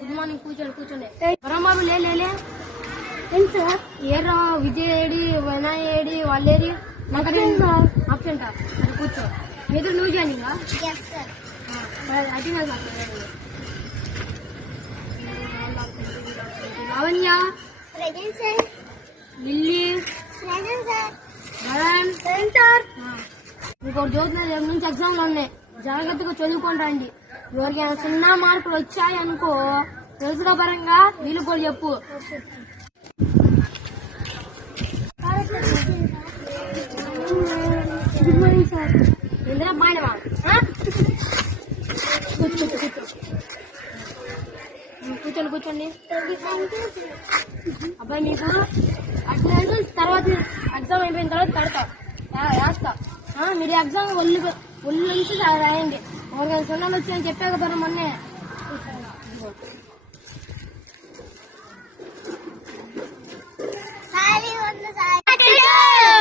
Good morning. కూర్చోండి. బరమాబు లేలే ఏరా విజయ్ ఏడి వినాయ్ ఏడి వాళ్ళేది అబ్సెంటా? అది కూర్చో. మీరు నువ్వు జాయినింగ్ లావణ్య, లిల్లీ, ఇంకోటి చదువుతున్నా. రేపు నుంచి ఎగ్జామ్లు ఉన్నాయి, జాగ్రత్తగా చదువుకొని రండి. ఎవరికైనా 0 మార్కులు వచ్చాయి అనుకో తెలుసుగా పరంగా వీళ్ళు కూడా చెప్పు. Good morning sir. ఎందుకు బాగా కూర్చోండి. అబ్బాయి మీకు అటెండెన్స్ తర్వాత ఎగ్జామ్ అయిపోయిన తర్వాత కడతా రాస్తా. మీరు ఎగ్జామ్ ఒళ్ళు నుంచి రాయండి. ఎవరికైనా 0 వచ్చాయని చెప్పాక మొన్నే